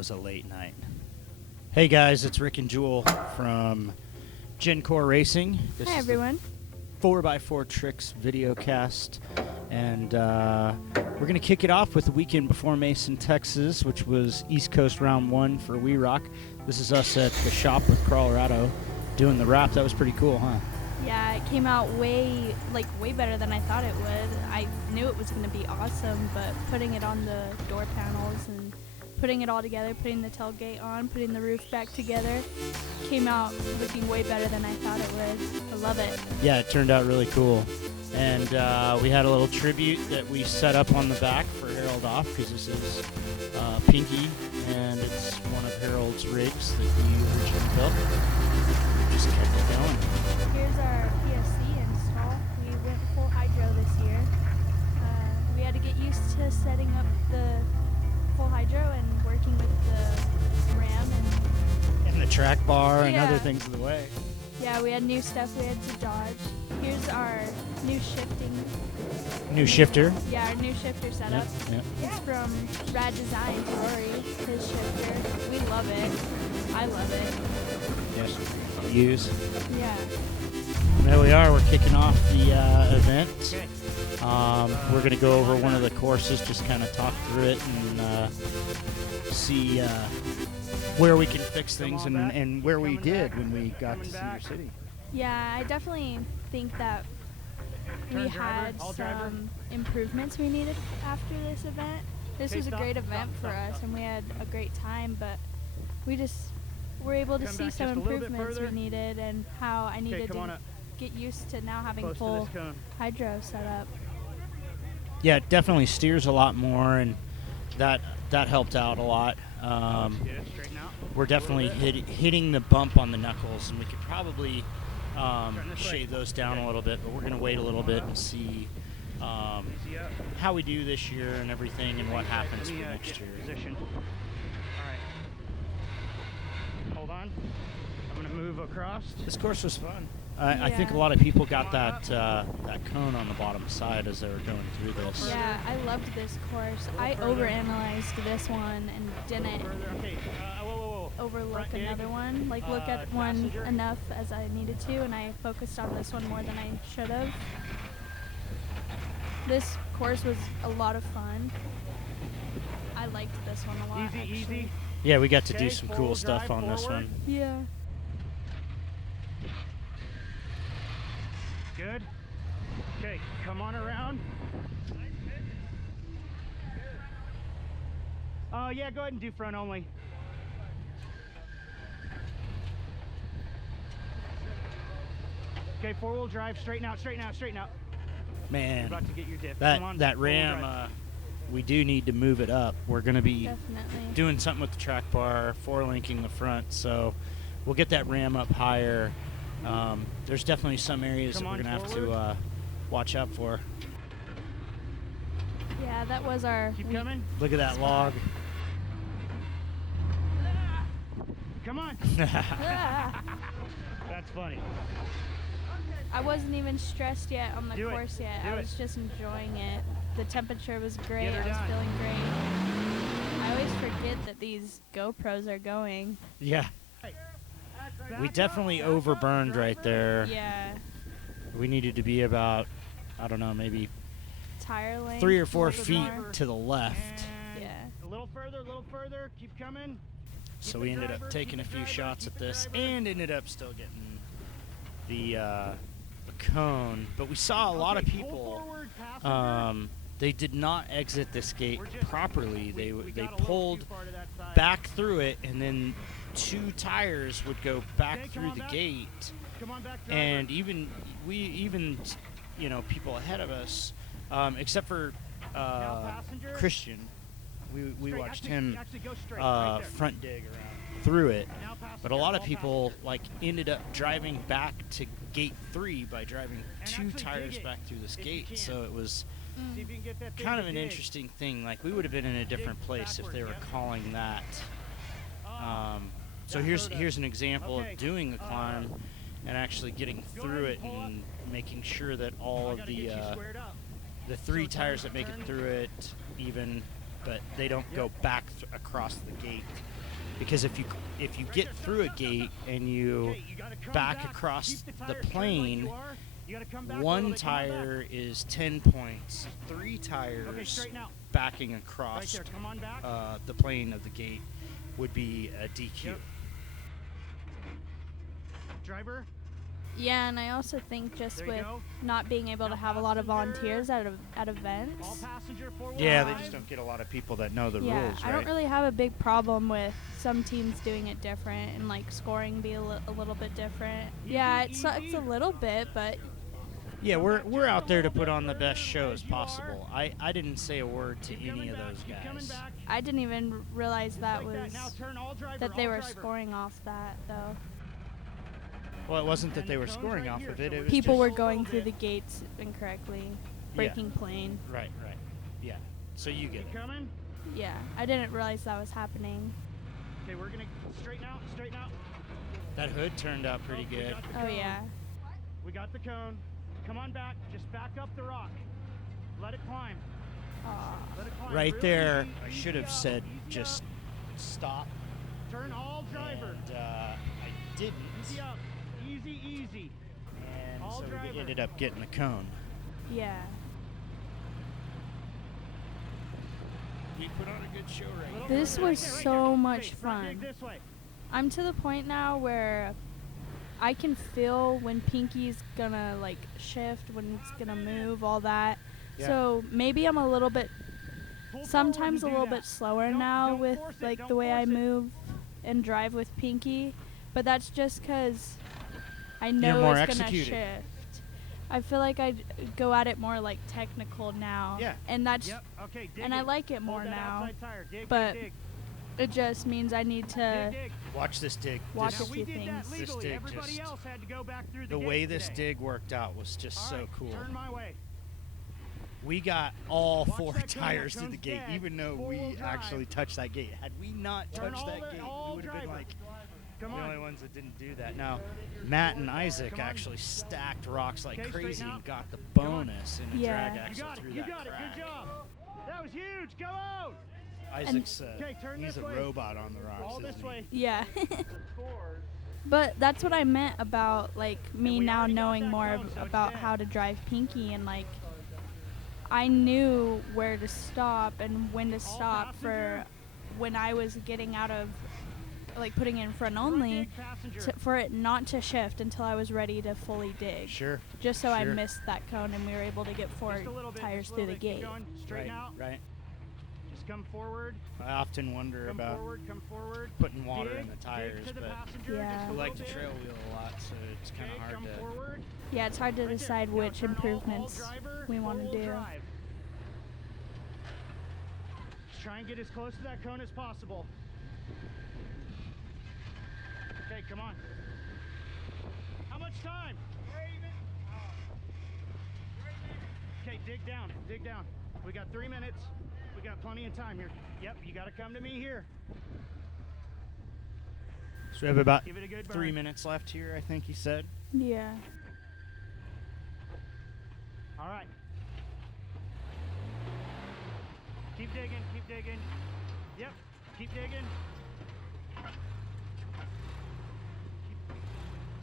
was a late night. Hey guys, it's Rick and Jewell from Gen Core Racing. This Hi is the everyone. 4x4Tricks videocast, and we're going to kick it off with the weekend before Mason, Texas, which was East Coast Round 1 for WERock. This is us at the shop with Colorado doing the wrap. That was pretty cool, huh? Yeah, it came out way better than I thought it would. I knew it was going to be awesome, but putting it on the door panels and putting it all together, putting the tailgate on, putting the roof back together, came out looking way better than I thought it would. I love it. Yeah, it turned out really cool. And we had a little tribute that we set up on the back for Harold Off, because this is Pinky, and it's one of Harold's rigs that he originally built. Just kept it going. Here's our PSC install. We went full hydro this year. We had to get used to setting up the full hydro and working with the RAM And the track bar and Yeah. other things in the way. yeah, we had new stuff we had to dodge. Here's our new shifting. New shifter. Yeah, our new shifter setup. Yep. It's from Rad Design, Rory, his shifter. We love it. I love it. Yes. Use. Yeah. There we are. We're kicking off the event. We're going to go over one of the courses, just kind of talk through it and see where we can fix things and where we did when we got to Cedar City. Yeah, I definitely think that we had some improvements we needed after this event. This was a great event for us, and we had a great time, but we just were able to see some improvements we needed and how I needed to get used to now having full hydro set up. Yeah, it definitely steers a lot more, and that helped out a lot. We're definitely hitting the bump on the knuckles, and we could probably shave those down a little bit, but we're going to wait a little bit and see how we do this year and everything and what happens for next year. Hold on. I'm going to move across. This course was fun. I think a lot of people got that cone on the bottom side as they were going through this. Yeah, I loved this course. I overanalyzed this one and didn't overlook another one. Like, look at one enough as I needed to, and I focused on this one more than I should have. This course was a lot of fun. I liked this one a lot, actually. Yeah, we got to do some cool stuff on this one. Yeah. Good. Okay, come on around. Yeah, go ahead and do front only. Okay, four-wheel drive, straighten out, straighten out, straighten out. You're Man, about to get your dip. that Come on, that four-wheel Ram, drive. we do need to move it up. We're going to be Definitely. doing something with the track bar, four-linking the front, so we'll get that Ram up higher. There's definitely some areas that we're going to have to watch out for. Yeah, that was our Keep week. coming. Look at that log. Come on. That's funny. I wasn't even stressed yet on the Do it. course yet. Do I it. was just enjoying it. The temperature was great. Get her I was done. feeling great. I always forget that these GoPros are going. Yeah, we definitely overburned right there. Yeah. We needed to be about, I don't know, maybe Tire length. 3 or a 4 little bit feet more. to the left. Yeah. A little further, keep coming. So we ended up taking a few shots at this and ended up still getting the cone. But we saw a lot of people, they did not exit this gate properly. They pulled back through it, and then 2 tires would go back through the gate. And even people ahead of us, except for Christian, we watched him front dig around through it. But a lot of people ended up driving back to gate 3 by driving 2 tires back through this gate. So it was kind of an interesting thing. Like, we would have been in a different place if they were calling that. So here's an example of doing a climb and actually getting through it and making sure that all of the 3 tires that make it through it even but they don't go back across the gate. Because if you get through a gate and you back across the plane, one tire is 10 points. 3 tires backing across the plane of the gate would be a DQ. Driver. Yeah, and I also think just with not being able to have a lot of volunteers at events. Yeah, they just don't get a lot of people that know the rules, right? I don't really have a big problem with some teams doing it different and like scoring be a little bit different. Yeah, it sucks a little bit, but yeah, we're out there to put on the best show as possible. I didn't say a word to any of those guys. I didn't even realize that they were scoring off that though. Well, it wasn't that they were scoring off of it. It was people just were going through the gates incorrectly, breaking plane. Right. Yeah. So you get it. Yeah, I didn't realize that was happening. Okay, we're gonna straighten out. That hood turned out pretty good. Oh yeah. We got the cone. Come on back. Just back up the rock. Let it climb. Let it climb. Right really there, easy, I should have easy said up, just stop. Turn all driver. And I didn't. Easy up. Easy. And All so driver. we ended up getting the cone. Yeah. We put on a good show right here. This was so much Front dig fun. this way. I'm to the point now where I can feel when Pinky's gonna like shift, when it's gonna move, all that. Yeah. So maybe I'm a little bit, Pull sometimes a forward and little do bit that. slower Don't- now don't with force it, like don't the way I force it. move and drive with Pinky, but that's just 'cause I You're know more it's gonna executed. shift. I feel like I go at it more like technical now. Yeah. And that's Yep. Okay. Dig and I it. like it Hold more that now. outside tire. Dig, but dig. it just means I need to Dig. Watch this dig. watch Now a we few did that things. This legally. dig Everybody just- else had to go back through the The gate way this today. dig worked out was just All so right, cool. Turn my way. We got all Watch 4 that cone, tires that through the cone's gate, dead. even though Four-wheel we drive. actually touched that gate. Had we not Turn touched all that the- gate, all we would have been driver. like Come the on. only ones that didn't do that. Now, Matt and Isaac Come on. actually stacked rocks like Okay, crazy straighten and out. got the Come on. bonus in a Yeah. drag You axle got it. through You that got it. crack. Good job. That was huge. Go out. Isaac's Okay, turn he's this a way. robot on the rocks. All this isn't he? way. Yeah. But that's what I meant about like me we now already got knowing that more cone, so it's about dead. how to drive Pinky, and like I knew where to stop and when to stop for passenger. when I was getting out of like putting it in front only dig, passenger. for it not to shift until I was ready to fully dig. Sure. Just so I Sure. missed that cone and we were able to get 4 Just a little bit, tires just a through the little bit. Keep gate. going. Straighten out. Right. Just come forward. I often wonder Come about forward. Come forward. putting water dig, in the tires, dig to the but passenger, Yeah. just a I like to little trail bit. weel a lot, so it's kind Okay, of hard come to. forward. Yeah, it's hard to Right there. decide Now which turn all improvements driver, we want to four-wheel do. drive. Just try and get as close to that cone as possible. Okay, come on. How much time? Okay, dig down, dig down. We got 3 minutes. We got plenty of time here. Yep, you got to come to me here. So we have about Give it a good 3 burn. minutes left here, I think he said. Yeah. All right. Keep digging, keep digging. Yep, keep digging.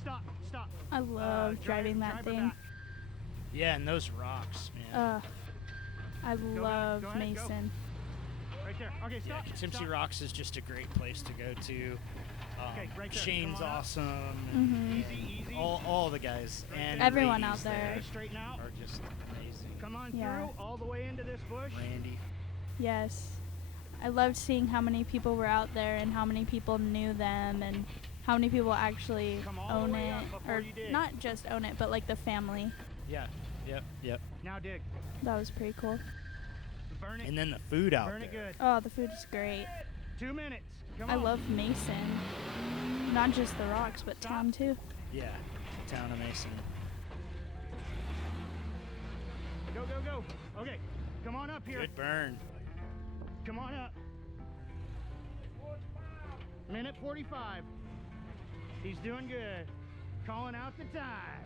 Stop, stop. I love driving that driver thing. back. Yeah, and those rocks, man. I back, love go ahead, go. Mason. Right there. Okay, Yeah, stop. Poughkeepsie stop. Rocks is just a great place to go to. Okay, right there. Shane's Come on up. awesome. And Easy, easy. all the guys and Everyone ladies out there. Okay, straighten out. are just amazing. Come on Yeah. through, all the way into this bush. Randy. Yes. I loved seeing how many people were out there and how many people knew them and how many people actually Come all the own way it. up before Or you dig. not just own it, but like the family. Yeah. Yep. Now dig. That was pretty cool. Burn it. And then the food out Burn it there. good. Oh, the food is great. 2 minutes. Come I on. love Mason. Not just the rocks, but town too. Yeah. Town of Mason. Go, go, go. Okay, come on up here. Good burn. Come on up. Minute 45. He's doing good. Calling out the time.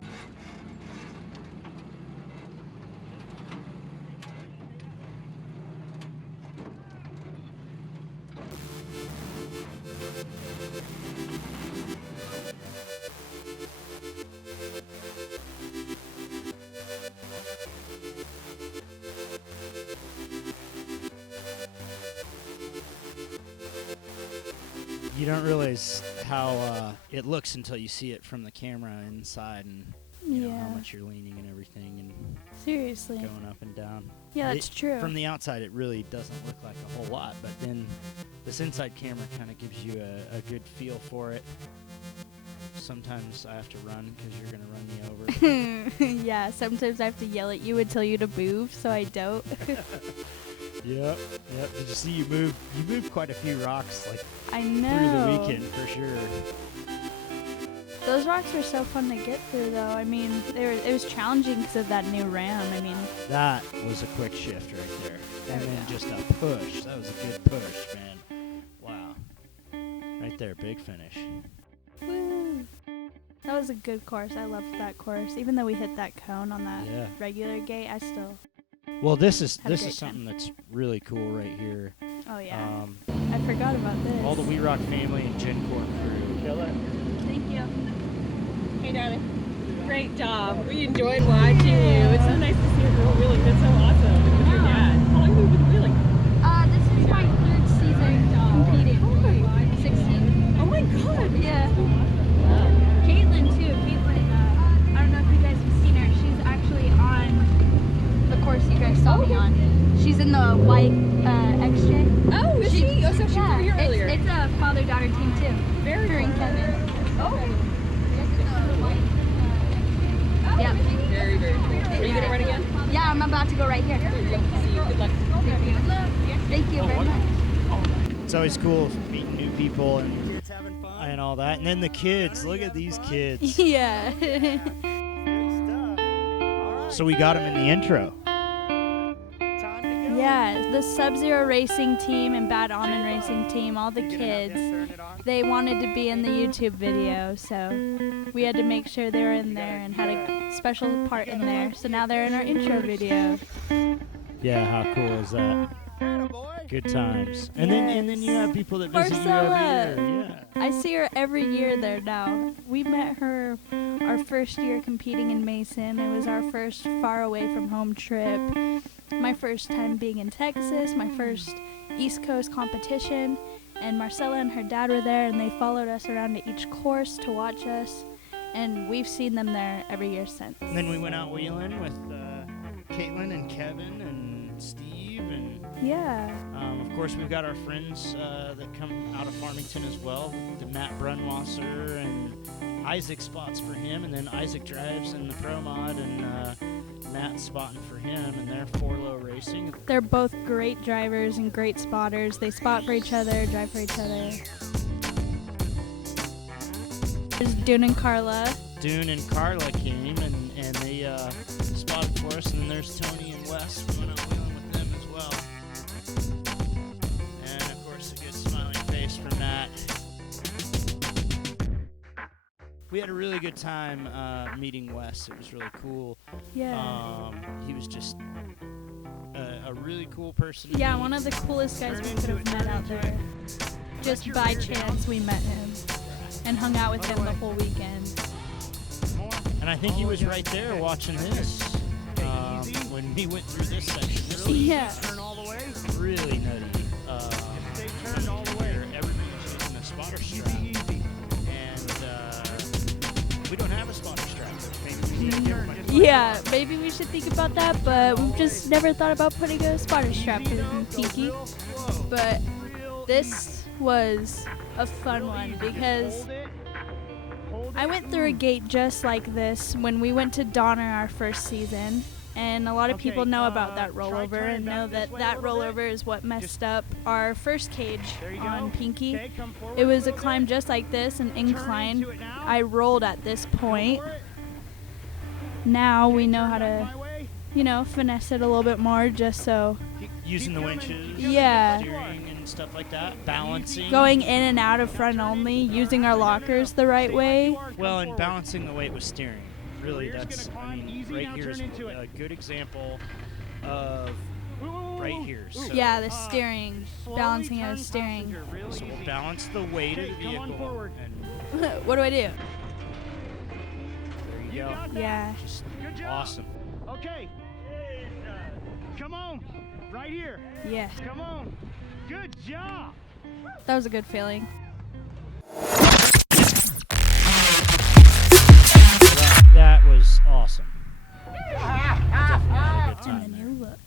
You don't realize how it looks until you see it from the camera inside, and you know how much you're leaning and everything, and seriously going up and down. Yeah, that's true. From the outside, it really doesn't look like a whole lot, but then this inside camera kind of gives you a good feel for it. Sometimes I have to run because you're gonna run me over. Yeah, sometimes I have to yell at you and tell you to move, so I don't. Yep. Did you see you moved quite a few rocks I know. through the weekend for sure. Those rocks were so fun to get through, though. I mean, it was challenging because of that new ram. I mean, that was a quick shift right there, and then just a push. That was a good push, man. Wow, right there, big finish. Woo! That was a good course. I loved that course, even though we hit that cone on that regular gate. I still. Well, this is time. something that's really cool right here. Oh yeah. I forgot about this. All the WERock family and Gen Corp crew. Kill it. Thank you. Hey, darling. Great job. We enjoyed watching you. It's so nice to see a girl wheeling. That's so awesome. And with your dad. How long have you been wheeling? This is my third season competing. 16. Oh my God. Yeah. Caitlin too. Caitlin, I don't know if you guys have seen her. She's actually on the course you guys saw me on. She's in the white XJ. Oh, is she? Oh, so she was here earlier. It's a father-daughter team too. Very Her and Kevin. Oh. Yeah. Very, very cool. Are you going to run again? Yeah, I'm about to go right here. Good luck to see you. Good luck. Thank you very much. It's always cool meeting new people and all that. And then the kids. Look at these kids. Yeah. So we got them in the intro. Yeah, the Sub-Zero Racing team and Bad Almond Racing team, all the kids, they wanted to be in the YouTube video, so we had to make sure they were in there and had a special part in there. So now they're in our intro video. Yeah, how cool is that? Good times. And then you have people that visit you every year. Yeah. I see her every year there now. We met her our first year competing in Mason. It was our first far away from home trip. My first time being in Texas, my first East Coast competition, and Marcella and her dad were there, and they followed us around to each course to watch us, and we've seen them there every year since. And then we went out wheeling with Caitlin and Kevin and Steve, and of course we've got our friends that come out of Farmington as well, the Matt Brunwasser, and Isaac spots for him, and then Isaac drives in the Pro Mod, and Matt's spotting for him, and they're 4Low Racing. They're both great drivers and great spotters. They spot for each other, drive for each other. There's Dune and Carla. Dune and Carla came, and they spotted for us, and then there's Tony and Wes. We went out wheeling with them as well. And of course, a good smiling face from Matt. We had a really good time meeting Wes. It was really cool. Yeah. He was just a really cool person. Yeah, one of the coolest guys we could have met out there. Just by chance we met him and hung out with him the whole weekend. And I think he was right there watching this when we went through this section. Really, yeah. Turn all the way. Really nutty. Stay turned all the way. Everybody's using a spotter strap. We don't have a spotter strap. Yeah, maybe we should think about that, but we've just never thought about putting a spotter strap in Pinky. But this was a fun one because I went through a gate just like this when we went to Donner our first season, and a lot of people know about that rollover and know that that rollover is what messed up our first cage on Pinky. It was a climb just like this, an incline. I rolled at this point. Now we know how to, finesse it a little bit more just so. Using the winches, yeah, steering and stuff like that, balancing. Going in and out of front only, using our lockers the right way. Well, and balancing the weight with steering. Really, that's, right here is a good example of right here. So yeah, the steering, balancing it with steering. So we'll balance the weight of the vehicle. And what do I do? There you go. Yeah. Just awesome. Okay. Come on. Right here. Yeah. Come on. Good job. That was a good feeling. That was awesome. Definitely had a good And time the there. new look.